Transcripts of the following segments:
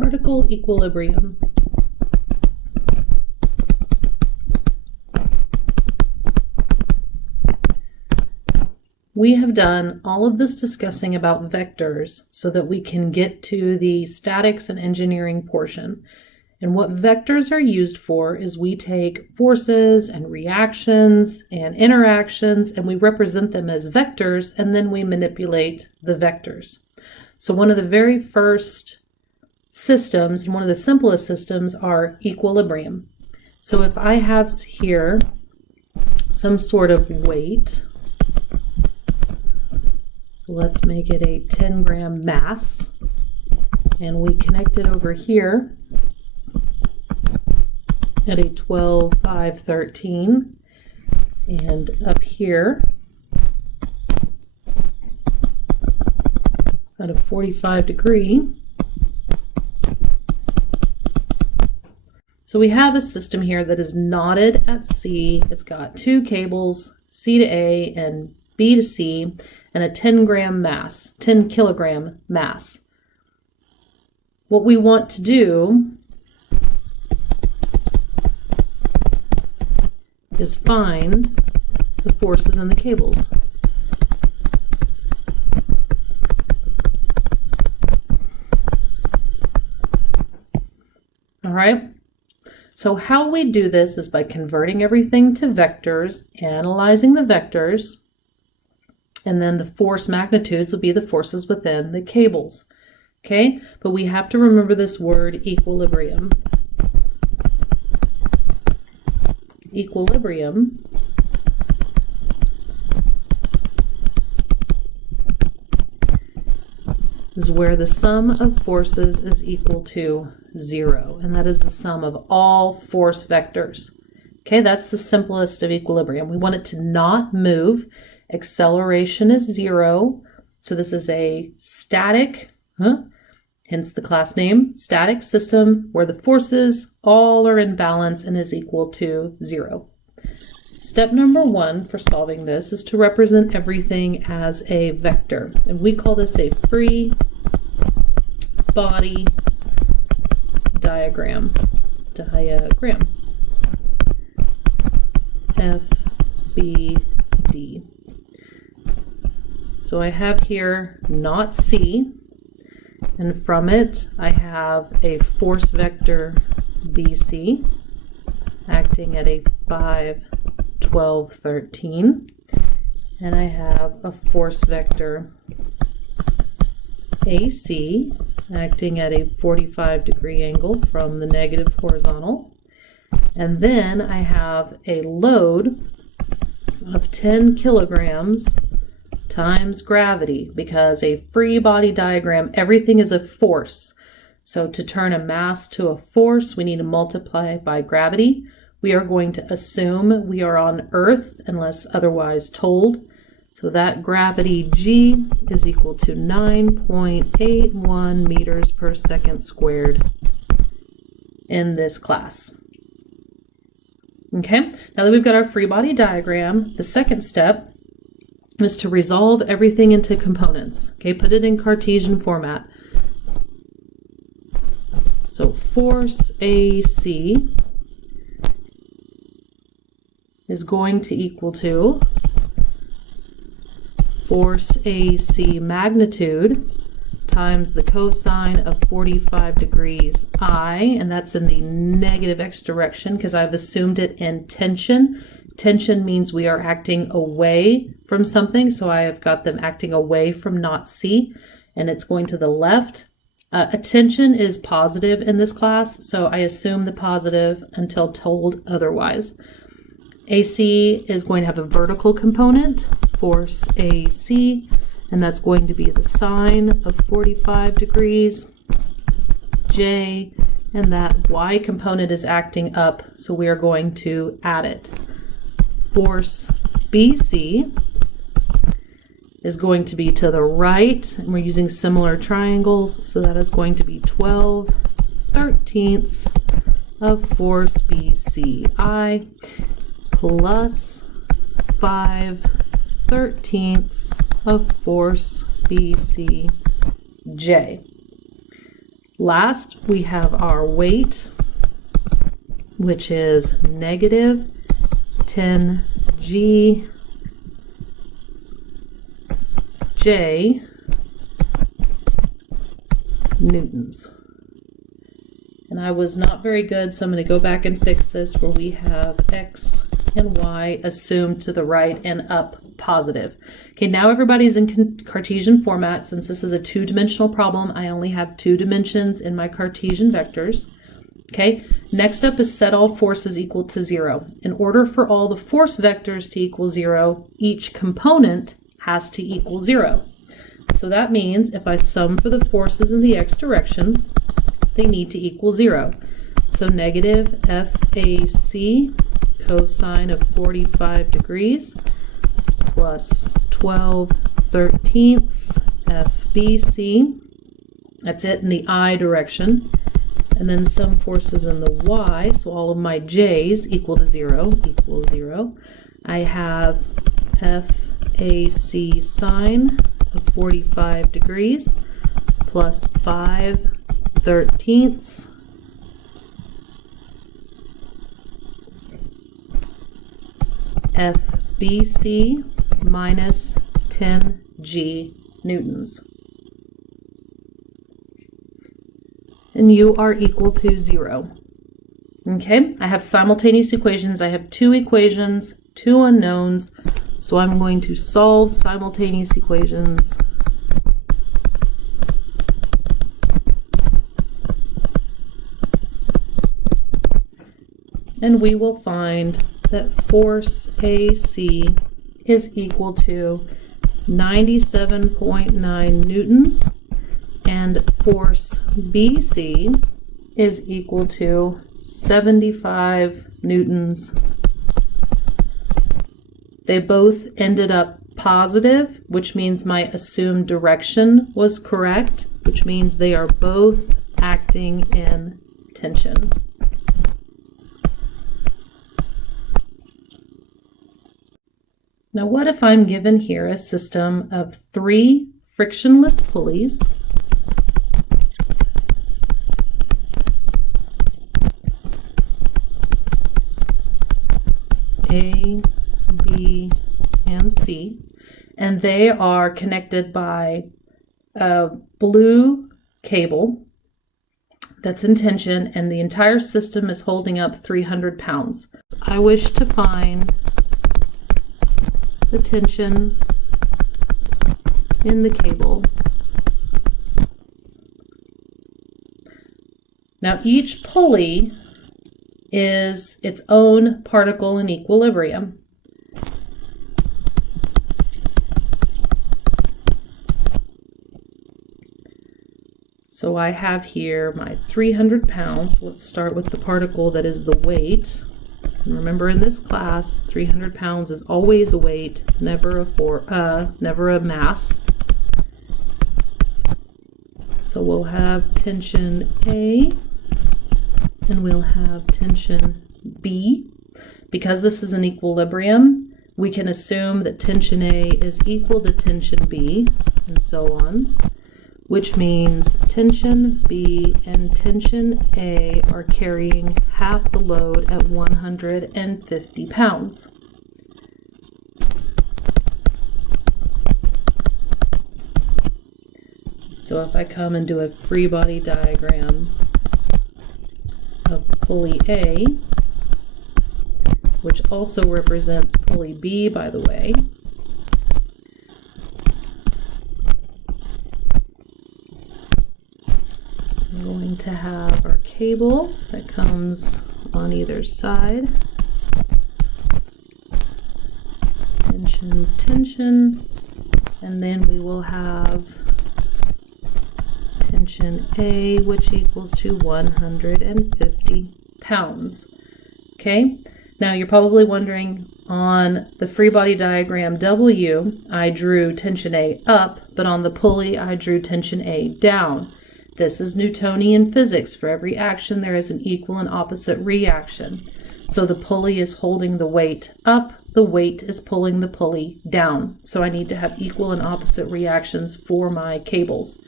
particle equilibrium. We have done all of this discussing about vectors so that we can get to the statics and engineering portion. And what vectors are used for is we take forces and reactions and interactions and we represent them as vectors, and then we manipulate the vectors. So one of the very first systems, and one of the simplest systems, are equilibrium. So if I have here some sort of weight, so let's make it a 10-gram mass, and we connect it over here at a 12, 5, 13, and up here at a 45 degree. So we have a system here that is knotted at C. It's got two cables, C to A and B to C, and a 10-gram mass, 10 kilogram mass. What we want to do is find the forces in the cables. All right. So how we do this is by converting everything to vectors, analyzing the vectors, and then the force magnitudes will be the forces within the cables. Okay, but we have to remember this word equilibrium. Equilibrium is where the sum of forces is equal to 0, and that is the sum of all force vectors. Okay, that's the simplest of equilibrium. We want it to not move. Acceleration is 0, so this is a static, hence the class name, static system where the forces all are in balance and is equal to 0. Step number 1 for solving this is to represent everything as a vector, and we call this a free body diagram. FBD. So I have here not C, and from it I have a force vector BC acting at a 5, 12, 13, and I have a force vector AC acting at a 45 degree angle from the negative horizontal, and then I have a load of 10 kilograms times gravity, because a free body diagram, everything is a force. So to turn a mass to a force, we need to multiply by gravity. We are going to assume we are on Earth unless otherwise told. So that gravity G is equal to 9.81 meters per second squared in this class. Okay, now that we've got our free body diagram, the second step is to resolve everything into components. Okay, put it in Cartesian format. So force AC is going to equal to force AC magnitude times the cosine of 45 degrees I, and that's in the negative x direction because I've assumed it in tension. Tension means we are acting away from something, so I have got them acting away from not C, and it's going to the left. Tension is positive in this class, so I assume the positive until told otherwise. AC is going to have a vertical component, force AC, and that's going to be the sine of 45 degrees, J, and that Y component is acting up, so we are going to add it. Force BC is going to be to the right, and we're using similar triangles, so that is going to be 12/13 of force BCI plus 5/13 of force BCJ. Last, we have our weight, which is negative 10 J newtons. And I was not very good, so I'm going to go back and fix this where we have X and Y assumed to the right and up positive. Okay, now everybody's in Cartesian format. Since this is a two-dimensional problem, I only have 2 dimensions in my Cartesian vectors. Okay, next up is set all forces equal to 0. In order for all the force vectors to equal 0, each component has to equal 0. So that means if I sum for the forces in the x direction, they need to equal 0. So negative FAC cosine of 45 degrees plus 12/13 FBC. That's it in the I direction. And then some forces in the y, so all of my j's equal to 0, equals 0. I have FAC sine of 45 degrees plus 5/13 FBC minus 10 G newtons. And you are equal to 0. Okay, I have simultaneous equations. I have 2 equations, 2 unknowns, so I'm going to solve simultaneous equations. And we will find that force AC is equal to 97.9 newtons and force BC is equal to 75 newtons. They both ended up positive, which means my assumed direction was correct, which means they are both acting in tension. Now, what if I'm given here a system of 3 frictionless pulleys A, B, and C, and they are connected by a blue cable that's in tension, and the entire system is holding up 300 pounds. I wish to find the tension in the cable. Now, each pulley is its own particle in equilibrium. So I have here my 300 pounds. Let's start with the particle that is the weight. And remember, in this class, 300 pounds is always a weight, never a mass. So we'll have tension A, and we'll have tension B. Because this is an equilibrium, we can assume that tension A is equal to tension B, and so on, which means tension B and tension A are carrying half the load at 150 pounds. So if I come and do a free body diagram of pulley A, which also represents pulley B, by the way, I'm going to have our cable that comes on either side. Tension, tension, and then we will have tension A, which equals to 150 pounds. Okay, now you're probably wondering, on the free body diagram W, I drew tension A up, but on the pulley, I drew tension A down. This is Newtonian physics. For every action, there is an equal and opposite reaction. So the pulley is holding the weight up, the weight is pulling the pulley down. So I need to have equal and opposite reactions for my cables.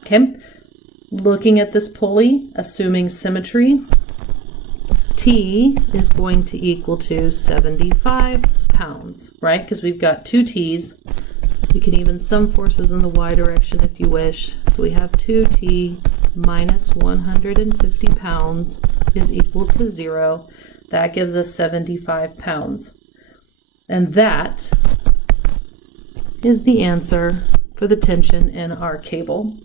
Okay, Looking at this pulley, assuming symmetry, T is going to equal to 75 pounds, right? Because we've got two T's. You can even sum forces in the y direction if you wish. So we have 2T minus 150 pounds is equal to 0. That gives us 75 pounds. And that is the answer for the tension in our cable.